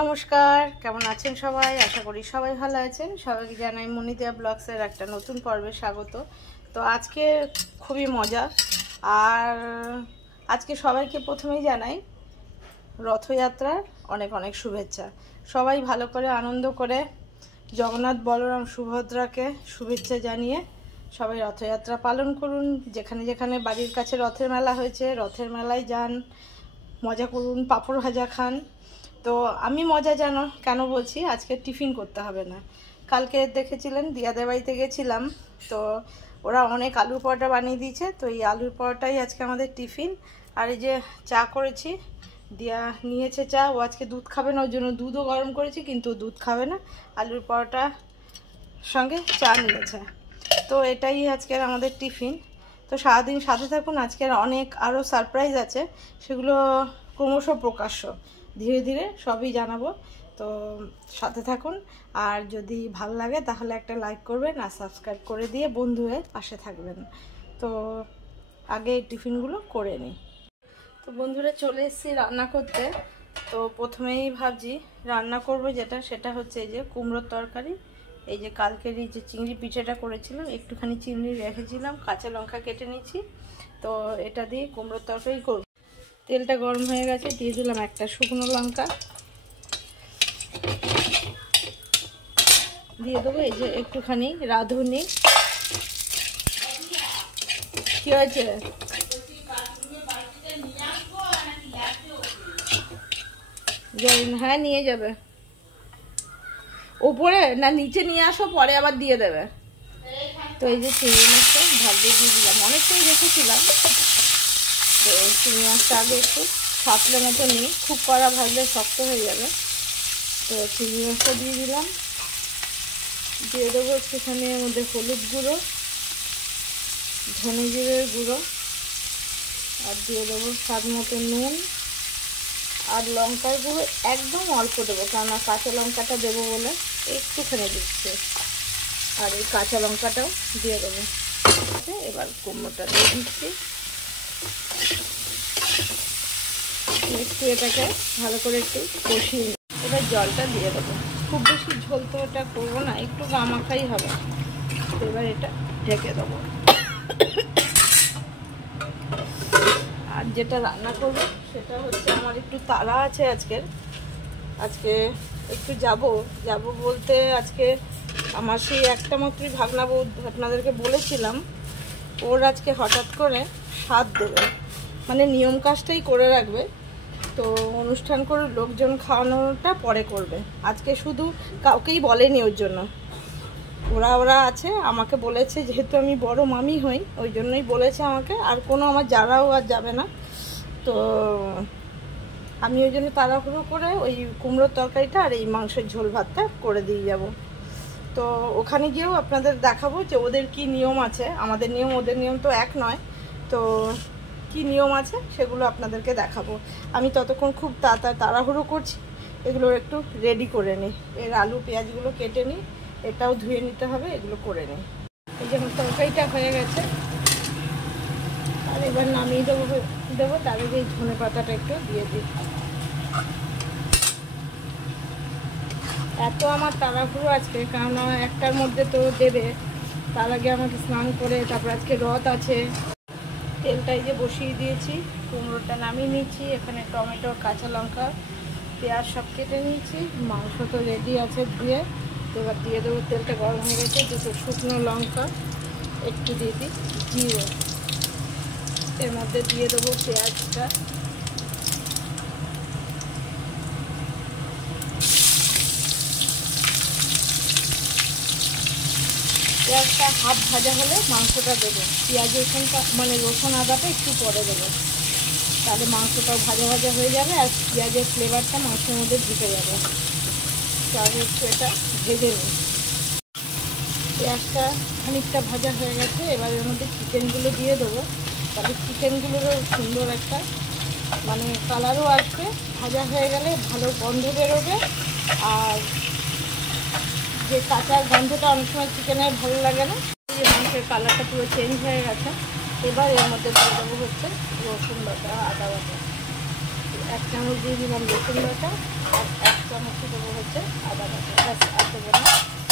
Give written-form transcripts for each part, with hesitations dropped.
নমস্কার, কেমন আছেন সবাই? আশা করি সবাই ভালো আছেন। সবাইকে জানাই মনিদিয়া ব্লগসের একটা নতুন পর্বে স্বাগত। তো আজকে খুবই মজা, আর আজকে সবাইকে প্রথমেই জানাই রথযাত্রার অনেক অনেক শুভেচ্ছা। সবাই ভালো করে আনন্দ করে জগন্নাথ বলরাম সুভদ্রাকে শুভেচ্ছা জানিয়ে সবাই রথযাত্রা পালন করুন। যেখানে যেখানে বাড়ির কাছে রথের মেলা হয়েছে, রথের মেলায় যান, মজা করুন, পাঁপড় ভাজা খান। তো আমি মজা জানো কেন বলছি, আজকে টিফিন করতে হবে না। কালকে দেখেছিলেন দিয়াদের বাড়িতে গেছিলাম, তো ওরা অনেক আলুর পরোটা বানিয়ে দিয়েছে। তো এই আলুর পরোটাই আজকে আমাদের টিফিন। আর এই যে চা করেছি, দিয়া নিয়েছে চা। ও আজকে দুধ খাবে না, ওর জন্য দুধও গরম করেছি, কিন্তু দুধ খাবে না, আলুর পরোটা সঙ্গে চা নিয়েছে। তো এটাই আজকের আমাদের টিফিন। তো সারাদিন সাথে থাকুন, আজকের অনেক আরও সারপ্রাইজ আছে, সেগুলো ক্রমশ প্রকাশ্য, ধীরে ধীরে সবই জানাবো। তো সাথে থাকুন, আর যদি ভালো লাগে তাহলে একটা লাইক করবেন আর সাবস্ক্রাইব করে দিয়ে বন্ধু হয়ে পাশে থাকবেন। তো আগে এই টিফিনগুলো করে নিই। তো বন্ধুরা, চলে এসেছি রান্না করতে। তো প্রথমেই ভাবছি রান্না করব যেটা, সেটা হচ্ছে এই যে কুমড়োর তরকারি। এই যে কালকের এই যে চিংড়ি পিঠেটা করেছিলাম, একটুখানি চিংড়ি রেখেছিলাম, কাঁচা লঙ্কা কেটে নিয়েছি। তো এটা দিয়ে কুমড়োর তরকারি করব। তেলটা গরম হয়ে গেছে, দিয়ে দিলাম একটা শুকনো লঙ্কা, দিয়ে দেবো এই যে একটুখানি রাঁধুনি। কি হয়েছে? হ্যাঁ, নিয়ে যাবে। ওপরে না নিচে নিয়ে আসো, পরে আবার দিয়ে দেবে। তো এই যে চিংড়ি মাছটা ভাজতে দিয়ে দিলাম, অনেকটাই রেখেছিলাম। তো চিংড়ি মাছটা আগে একটু সাতলে মতো নিই, খুব কড়া ভাজলে শক্ত হয়ে যাবে। তো চিংড়ি মাছটা দিয়ে দিলাম, দিয়ে দেবো একটুখানি এর মধ্যে হলুদ গুঁড়ো, ধনে জিরের গুঁড়ো, আর দিয়ে দেবো স্বাদ মতো নুন, আর লঙ্কার গুঁড়ো একদম অল্প দেবো, কেননা কাঁচা লঙ্কাটা দেবো বলে একটুখানি দিচ্ছি। আর এই কাঁচা লঙ্কাটাও দিয়ে দেবো। এবার কুমড়োটা দিয়ে দিচ্ছি, একটু এটাকে ভালো করে একটু কষিয়ে নিই। এবার জলটা দিয়ে দেবো, খুব বেশি ঝোল তো এটা করবো না, একটু গামাখাই হবে। এবার এটা ঢেকে দেবো। আর যেটা রান্না করবো সেটা হচ্ছে, আমার একটু তাড়া আছে আজকে একটু যাব বলতে, আজকে আমার সেই একটা মাত্রই ভাগনা বউ, আপনাদেরকে বলেছিলাম, ওর আজকে হঠাৎ করে সাধ দেবে, মানে নিয়ম কাজটাই করে রাখবে। তো অনুষ্ঠান করে লোকজন খাওয়ানোটা পরে করবে। আজকে শুধু কাউকেই বলেনি ওর জন্য, ওরা আছে, আমাকে বলেছে, যেহেতু আমি বড় মামি হই ওই জন্যই বলেছে আমাকে, আর কোনো আমার যারাও আর যাবে না। তো আমি ওই জন্য তাড়াহুড়ো করে ওই কুমড়োর তরকারিটা আর এই মাংসের ঝোল ভাতটা করে দিয়ে যাব। তো ওখানে গিয়েও আপনাদের দেখাবো যে ওদের কি নিয়ম আছে, আমাদের নিয়ম ওদের নিয়ম তো এক নয়। তো কি নিয়ম আছে সেগুলো আপনাদেরকে দেখাবো। আমি ততক্ষণ খুব তাড়াহুড়ো করছি, এগুলো একটু রেডি করে নিই। এর আলু পেঁয়াজগুলো কেটে নিই, এটাও ধুয়ে নিতে হবে, এগুলো করে নিই। এই যে তরকারিটা হয়ে গেছে, আর এবার নামিয়ে দেবো। তার আগে এই ধনে পাতাটা একটু দিয়ে দিই। এত আমার তাড়াহুড়ো আজকে, কারণ একটার মধ্যে তো দেবে, তার আগে আমাকে স্নান করে, তারপর আজকে রথ আছে। তেলটাই যে বসিয়ে দিয়েছি, কুমড়োটা নামিয়ে নিচ্ছি, এখানে টমেটো, কাঁচা লঙ্কা, পেঁয়াজ সব কেটে নিয়েছি, মাংস তো রেডি আছে ধুয়ে। এবার দিয়ে দেবো, তেলটা গরম হয়ে গেছে, দুটো শুকনো লঙ্কা, একটু দিয়ে দিই জিরে, এর মধ্যে দিয়ে দেবো পেঁয়াজটা, পেঁয়াজটা হাফ ভাজা হলে মাংসটা দেবো। পেঁয়াজ রসুনটা মানে রসুন আদাটা একটু পরে দেবো, তাহলে মাংসটাও ভাজা ভাজা হয়ে যাবে, আর পেঁয়াজের ফ্লেভারটা মাংসের মধ্যে ঢুকে যাবে। তাহলে একটু এটা ভেজে নিই। পেঁয়াজটা খানিকটা ভাজা হয়ে গেছে, এবার এর মধ্যে চিকেনগুলো দিয়ে দেবো। তাহলে চিকেনগুলোরও সুন্দর একটা মানে কালারও আসবে, ভাজা হয়ে গেলে ভালো গন্ধ বেরোবে। আর যে কাঁচা গন্ধটা অনেক সময় চিকেনের ভালো লাগে না, এই মাংসের কালারটা পুরো চেঞ্জ হয়ে গেছে। এবার এর মধ্যে দিয়ে দেবো হচ্ছে রসুন বাটা, আদা বাটা, 1 চামচ দিয়ে দিলাম রসুন বাটা, আর 1 চামচে দেবো হচ্ছে আদা বাটা, আর দেবো না।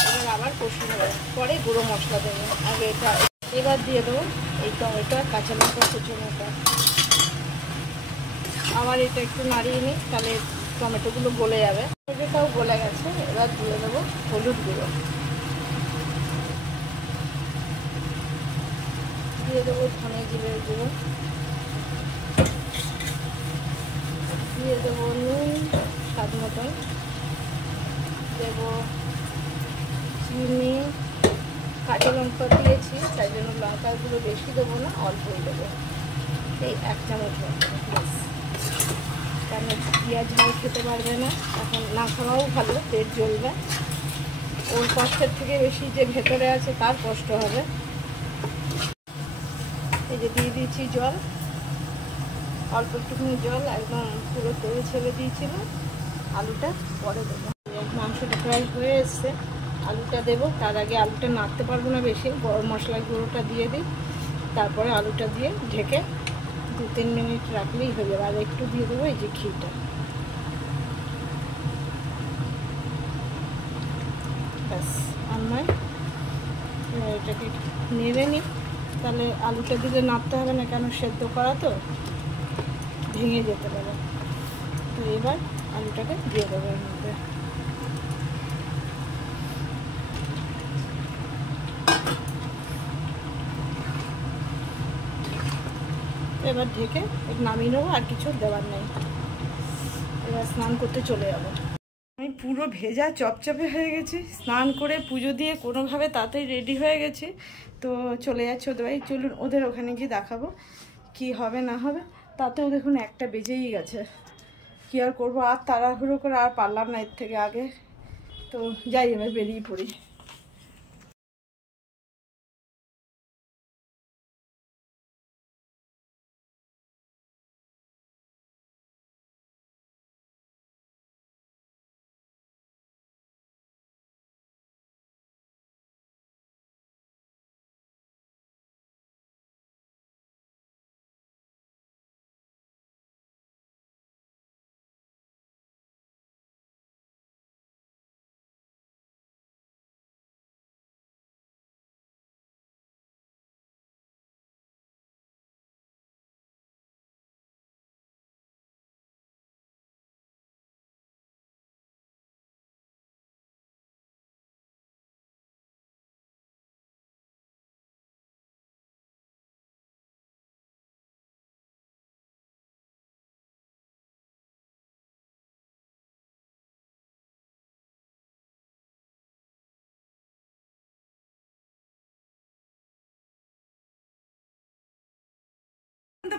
এবার আবার কষি নেবো, পরে গুঁড়ো মশলা দেবো। আগে এটা এবার দিয়ে দেবো এই টমেটো আর কাঁচা লঙ্কা কুচোনোটা। আবার এটা একটু নাড়িয়ে নিই, তাহলে টমেটোগুলো গলে যাবে। টমেটোটাও গলে গেছে। এবার দিয়ে দেবো হলুদ গুঁড়ো, দিয়ে দেবো ধনে জিরের গুঁড়ো, দিয়ে দেবো নুন স্বাদ মতন, দেবো চিনি, কাঁচা লঙ্কা দিয়েছি তাই জন্য লঙ্কাগুলো বেশি দেবো না, অল্পই দেবো, এই 1 চামচ মতো ব্যাস। কারণ পেঁয়াজ ঝাল খেতে পারবে না, এখন না খাওয়াও ভালো, পেট জ্বলবে। ওর কষ্টের থেকে বেশি যে ভেতরে আছে তার কষ্ট হবে। এই যে দিয়ে দিয়েছি জল, অল্প একটুখানি জল, একদম পুরো তেল ছেড়ে দিয়েছিল। আলুটা পরে দেবো। মাংসটা প্রায় হয়ে এসছে, আলুটা দেবো। তার আগে আলুটা নাড়তে পারবো না বেশি, গরম মশলার গুঁড়োটা দিয়ে দিই, তারপরে আলুটা দিয়ে ঢেকে 2-3 মিনিট রাখলেই হয়ে যাবে। আর একটু দিয়ে দেবো এই যে ঘিটা। ব্যাস আর নয়, এটাকে নেড়ে নিই, তাহলে আলুটা দিলে নাড়তে হবে না, কেন সেদ্ধ করা তো ভেঙে যেতে পারে। তো এবার আলুটাকে দিয়ে দেবো এর মধ্যে। এবার ঢেকে নামিয়ে নেবো, আর কিছু দেওয়ার নেই। এবার স্নান করতে চলে যাবো। আমি পুরো ভেজা চপচপে হয়ে গেছি, স্নান করে পুজো দিয়ে কোনোভাবে তাড়াতাড়ি রেডি হয়ে গেছি। তো চলে যাচ্ছে ওদের বাড়ি, চলুন ওদের ওখানে গিয়ে দেখাবো কি হবে না হবে। তাতেও দেখুন 1টা বেজেই গেছে, কী আর করবো, আর তাড়াহুড়ো করে আর পারলাম না এর থেকে আগে। তো যাই, এবার বেরিয়ে পড়ি।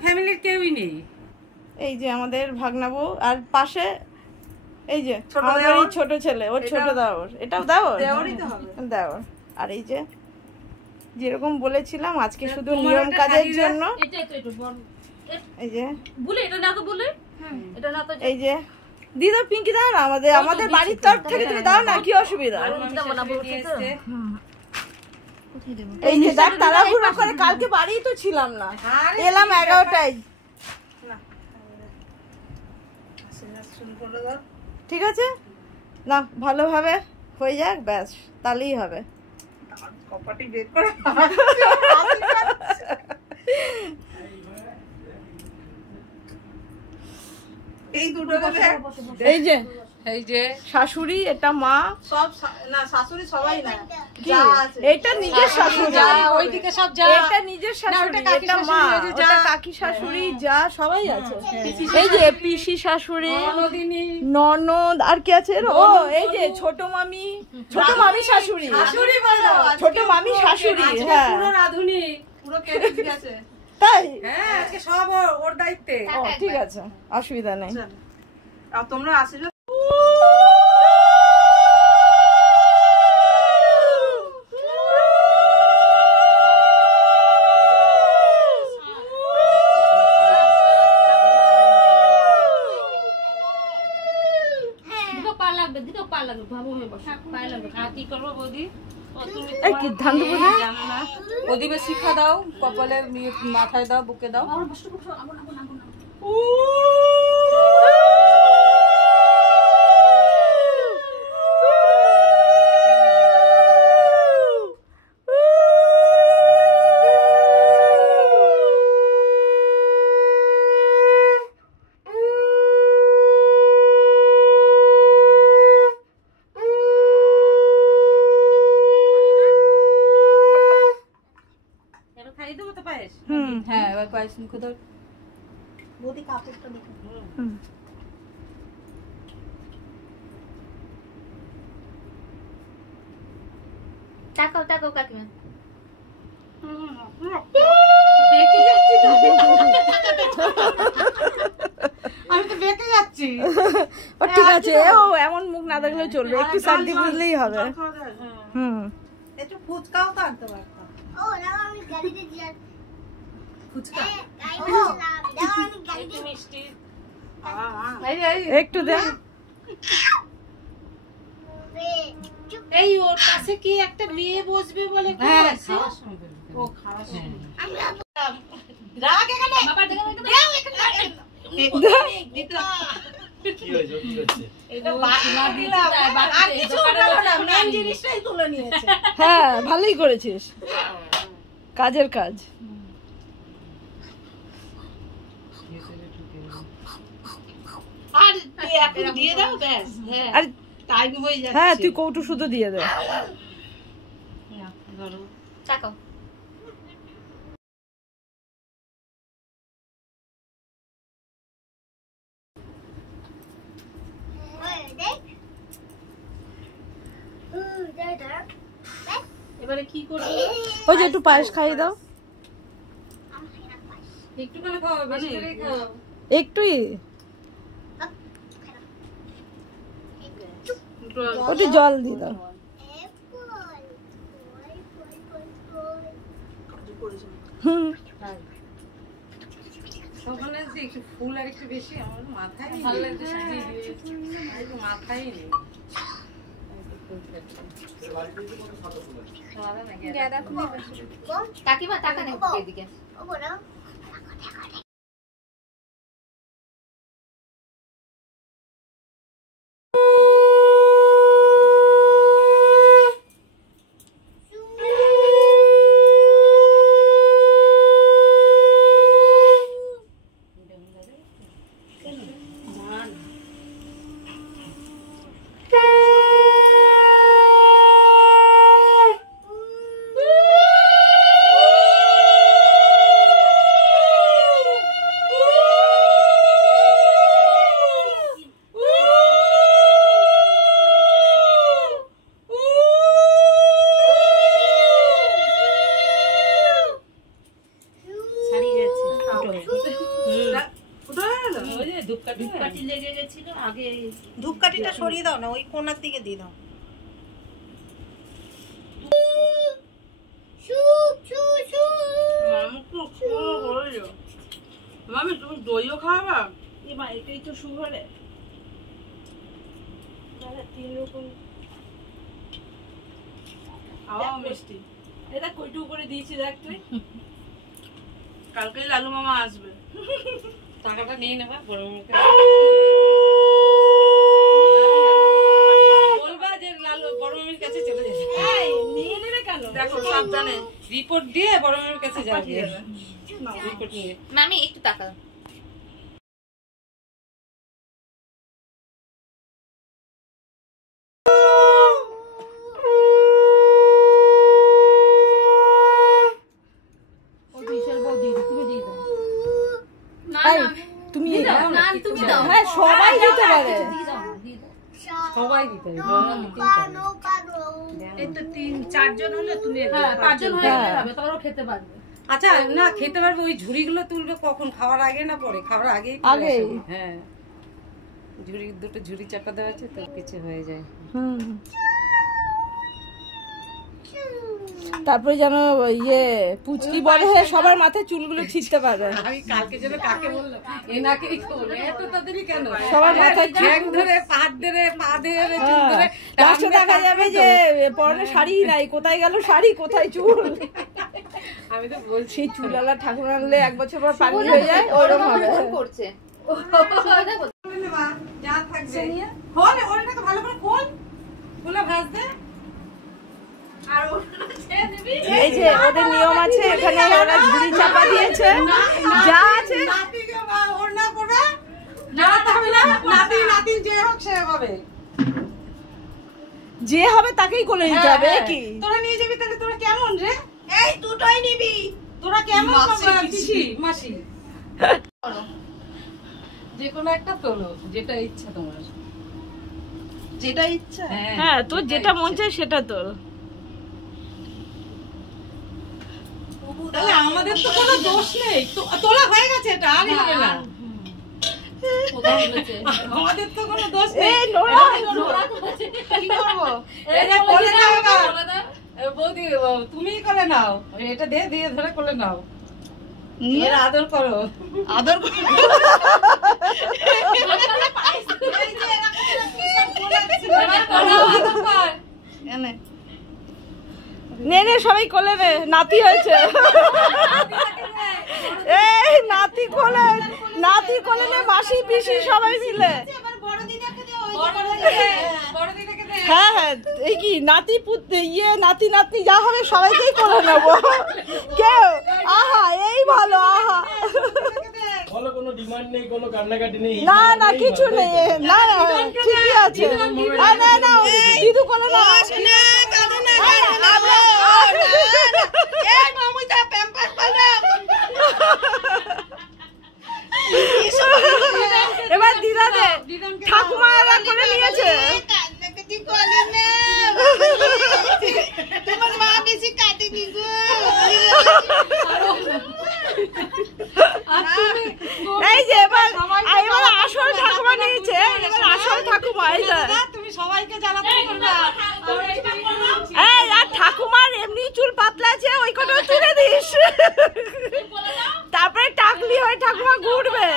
ফ্যামিলির কেউই নেই। এই যে আমাদের ভাগনাবু, আর পাশে এই যে আমাদের ছোট ছেলে, ওর ছোট দেওর, এটাও দেওর, দেওর। আর এই যে যেরকম বলেছিলাম আজকে শুধু নিয়ম কাজের জন্য, এই যে এই যে দিদা পিঙ্কি দাও না, আমাদের বাড়ির তরফ থেকে তুমি দাও না, কি অসুবিধা। এই যে দেখ তাড়াহুড়ো করে, কালকে বাড়িই তো ছিলাম না, এলাম 11টায়। ঠিক আছে না, ভালোভাবে হয়ে যাক ব্যাস, তাহলেই হবে। এই যে এই যে শাশুড়ি, এটা মা, সব না শাশুড়ি সবাই না, এটা নিজের শাশুড়ি, ওইদিকে সব যা, এটা নিজের শাশুড়ি, এটা মা, এটা কাকি শাশুড়ি, যা সবাই আছে। এই যে পিসি শাশুড়ি, ননদ, আর কি আছে, ও এই যে ছোট মামি, ছোট মামি শাশুড়ি, ছোট মামি শাশুড়ি। হ্যাঁ পুরো রাধুনি, পুরো ক্রেডিট আছে তাই। হ্যাঁ আজকে সব ওর দায়িত্বে। ঠিক আছে, অসুবিধা নেই। আর তোমরা আসলে ওদিকে শিক্ষা দাও, কপালে মাথায় দাও, বুকে দাও। পায়েস মুখে ধর। বৌদি কাপড়টা দেখো। তাকাও তাকাও কাকিমা। বেঁকে যাচ্ছি তো। আমি তো বেঁকে যাচ্ছি। ঠিক আছে, ও এমন মুখ না দেখলেও চলবে, একটু সার্দি বুঝলেই হবে। একটু ফুচকাও তো আনতে পারতাম। ও দাও আমি গাড়িতে দিয়ে ফুচকা দাও আমি গাড়িতে মিষ্টি একটু দে। এই ওর কাছে কি একটা মেয়ে বসবে বলে কি আছে? ও খাওয়া শুরু। রাগ এখানে বাবা দাও এখানে কি হয়েছে কি হচ্ছে? এটা বাকিলা দিলাম আর কিছু হলো না, মেন জিনিসটাই তুলে নিয়েছে। হ্যাঁ ভালোই করেছিস, কাজের কাজ। আর এখন দিয়ে দাও ব্যাস। হ্যাঁ আর টাইম হয়ে যাচ্ছে। হ্যাঁ তুই কৌটু শুধু দিয়ে দে। ধরো তাকাও। এবারে কি করবি? ওই যে একটু পায়েস খাইয়ে দাও, একটুখানি খাও, বেশি করে খাও। একটুই, একটু জল দিয়ে দাও। হুম ওখানে যে একটু ফুল আর একটু বেশি আমার মাথায় ভালো লাগছে, সাজিয়ে দিয়েছে। একটু মাথায় নেই। কাকিমা টাকা নেই এদিকে। ধূপকাঠিটা সরিয়ে দাও না, ওই কোণার দিকে দিয়ে দাও। মামি তুমি দইও খাওয়াবা? মা এটাই তো সুগারে। খাওয়াও মিষ্টি। এটা কইটু করে দিয়েছি দেখ তুই। কালকেই লালু মামা আসবে। টাকাটা নিয়ে নেবা, বড় মুখে বলবা যে লালু বড় মামির কাছে চলে যাবে। এই নিয়ে নেবে কেন? দেখো সাবধানে রিপোর্ট দিয়ে বড় মামির কাছে যাবে। রিপোর্ট নিয়ে মামি একটু তাকাও। তুমি না তুমি দাও। হ্যাঁ সবাই দিতে পারে। সবাই দিতে হবে। এই তো 3-4 জন হলে তুমি হ্যাঁ, 5 জন হয়ে হ্যাঁ। যাবে, তারও খেতে পারবে। আচ্ছা না খেতে পারবে, ওই ঝুড়িগুলো তুলবে কখন? খাওয়ার আগে না পরে? খাওয়ার আগেই তুলে আগেই। আসবে। হ্যাঁ, ঝুড়ি দুটো ঝুড়ি চাপা দেওয়া আছে তো কিছু হয়ে যায়। হুম তারপরে যেন ইয়ে পুচকি বড় হয়ে সবার মাথায় চুলগুলো ছিটতে পারে। আমি কালকে যেন কাকে বললাম এনাকেই খোলে, এত তাড়াতাড়ি কেন? সবার মাথায় ঠ্যাং ধরে, পা ধরে, চুল ধরে, লাস্টে দেখা যাবে যে পরনে শাড়ি নাই, কোথায় গেল শাড়ি, কোথায় চুল। আমি তো বলছি সেই চুলালা ঠাকুর আনলে 1 বছর পর পানি হয়ে যায়, ওরকম হবে। করছে যা থাকবে খোল, ওটাকে ভালো করে খোল, খুলে ভাজ দে। আর ওটা ছেড়ে দিবি। এই যে ওদের নিয়ম আছে, এখানে ওরা ঝুড়ি চাপা দিয়েছে, যা আছে নাতিকে ওড়না পরে যাওয়াতে হবে না, নাতি যে হোক সে হবে। যে হবে তাকেই কোলে নিতে হবে কি? তোরা নিয়ে যাবি তাহলে তোরা কেমন রে? এই দুটোই নিবি, তোরা কেমন পিসি মাসি যে কোনো একটা তোলো, যেটা ইচ্ছা তোমার, যেটা ইচ্ছা। হ্যাঁ তোর যেটা মন চায় সেটা তোর। তাহলে আমাদের তো কোনো দোষ নেই, তোলা হয়ে গেছে, এটা আর হবে না। আমাদের তো কোনো দোষ নেই। কি করবো? এটা বলে দাও না। বৌদি তুমিই করে নাও, এটা দিয়ে দিয়ে ধরে করে নাও, এর আদর করো, আদর করে এনে নে নে সবাই কোলে নে, নাতি হয়েছে। এই নাতি কোলে নে, মাসি পিসি সবাই মিলে। হ্যাঁ হ্যাঁ, এই কি নাতি পুত ইয়ে নাতি নাতনি যা হবে সবাইকেই করে নেবো। কেউ আহা এই ভালো আহা। বলো কোনো ডিমান্ড নেই, কোনো কান্নাকাটি নেই। না না কিছু নেই, না না ঠিকই আছে। না না দিদু কোলে না। এবার দিদা দে, ঠাকুমা এবার করে নিয়েছে। তোমার মা বেশি কাটেনি গো। এই যে এবার আসল ঠাকুমা নিয়েছে, এবার আসল ঠাকুমা। এই যে তুমি সবাইকে জ্বালাতে করবে। এই আর ঠাকুমার এমনি চুল পাতলা আছে, ওই কটা তুলে দিস, তারপরে টাকলি হয়ে ঠাকুমা ঘুরবে।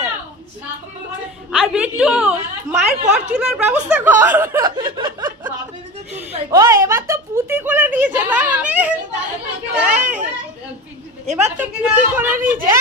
আর বিট্টু মায়ের পরচুলের ব্যবস্থা কর। ও এবার তো পুঁতি করে নিয়েছে না, এবার তো পুঁতি করে নিয়েছে।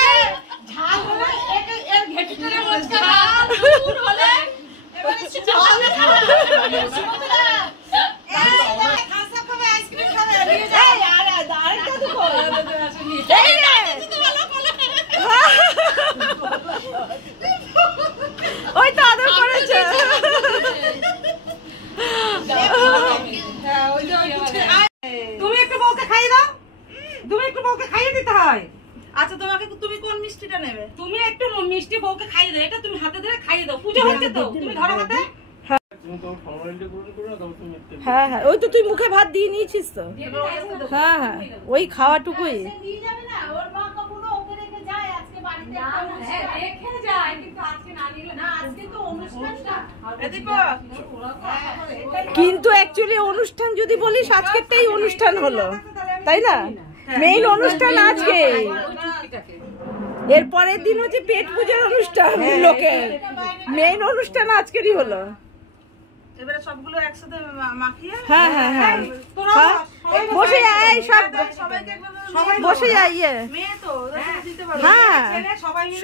ওই তো আদর করেছে। তুমি একটু বউকে খাইয়ে দাও, তুমি একটু বউকে খাইয়ে দিতে হয়। আচ্ছা তোমাকে, তুমি কোন মিষ্টিটা নেবে? তুমি একটু মিষ্টি বউকে খাইয়ে দাও, এটা তুমি হাতে ধরে খাইয়ে দাও। পুজো হচ্ছে তো, তুমি ধরো হাতে। তুমি তোমার ফর্মালিটি পূরণ করো না, তবে তুমি একটু হ্যাঁ হ্যাঁ, ওই তো তুই মুখে ভাত দিয়ে নিয়েছিস তো। হ্যাঁ হ্যাঁ, ওই খাওয়াটুকুই। কিন্তু অ্যাকচুয়ালি অনুষ্ঠান যদি বলিস আজকেরটাই অনুষ্ঠান হলো, তাই না? মেইন অনুষ্ঠান আজকে, এর পরের দিন হচ্ছে পেট পূজার অনুষ্ঠান লোকের। মেইন অনুষ্ঠান আজকেরই হলো। এবারে সবগুলো একসাথে মাখিয়ে। হ্যাঁ হ্যাঁ হ্যাঁ, বসে যাই সব, বসে যাই। মেয়ে তো দিতে পারবে। হ্যাঁ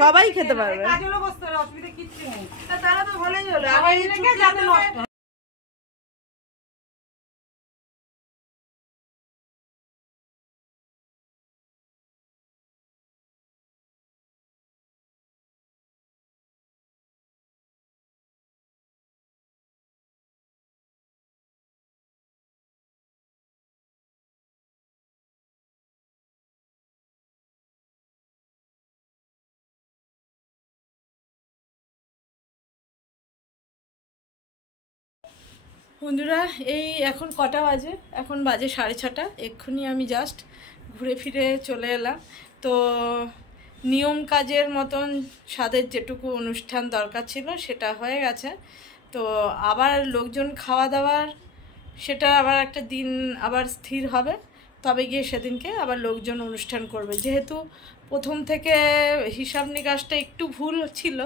সবাই খেতে পারবে। কাজলও বসতে হবে, অসুবিধা কিচ্ছু নেই। তারা তো ভালোই হলো। সবাই মিলে যাতে নষ্ট। বন্ধুরা এই এখন কটা বাজে? এখন বাজে 6:30। এক্ষুনি আমি জাস্ট ঘুরে ফিরে চলে এলাম। তো নিয়ম কাজের মতন স্বাদের যেটুকু অনুষ্ঠান দরকার ছিল সেটা হয়ে গেছে। তো আবার লোকজন খাওয়া দাওয়ার সেটা আবার একটা দিন আবার স্থির হবে, তবে গিয়ে সেদিনকে আবার লোকজন অনুষ্ঠান করবে। যেহেতু প্রথম থেকে হিসাব নিকাশটা একটু ভুল ছিল,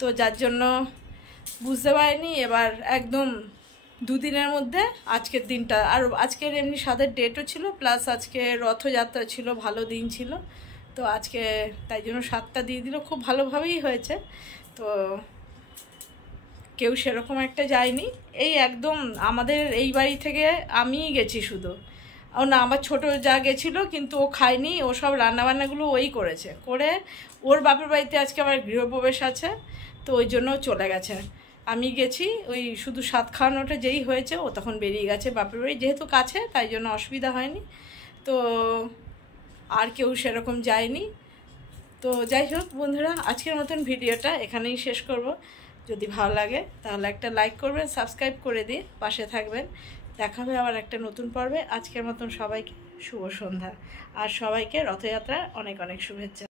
তো যার জন্য বুঝতে পারিনি। এবার একদম দুদিনের মধ্যে আজকের দিনটা, আর আজকের এমনি স্বাদের ডেটও ছিল, প্লাস আজকে রথযাত্রা ছিল, ভালো দিন ছিল। তো আজকে তাই জন্য 7টা দিয়ে দিল, খুব ভালোভাবেই হয়েছে। তো কেউ সেরকম একটা যায়নি, এই একদম আমাদের এই বাড়ি থেকে আমিই গেছি শুধু। ও না, আমার ছোট যা গেছিলো, কিন্তু ও খায়নি, ও সব রান্নাবান্নাগুলো ওই করেছে, করে ওর বাপের বাড়িতে আজকে আমার গৃহপ্রবেশ আছে, তো ওই জন্য চলে গেছে। আমি গেছি, ওই শুধু 7 খাওয়ানোটা যেই হয়েছে ও তখন বেরিয়ে গেছে বাপের বাড়ি, যেহেতু কাছে তাই জন্য অসুবিধা হয়নি। তো আর কেউ সেরকম যায়নি। তো যাই হোক বন্ধুরা, আজকের মতন ভিডিওটা এখানেই শেষ করব। যদি ভালো লাগে তাহলে একটা লাইক করবেন, সাবস্ক্রাইব করে দিয়ে পাশে থাকবেন। দেখা হবে আবার একটা নতুন পর্বে। আজকের মতন সবাইকে শুভ সন্ধ্যা, আর সবাইকে রথযাত্রার অনেক অনেক শুভেচ্ছা।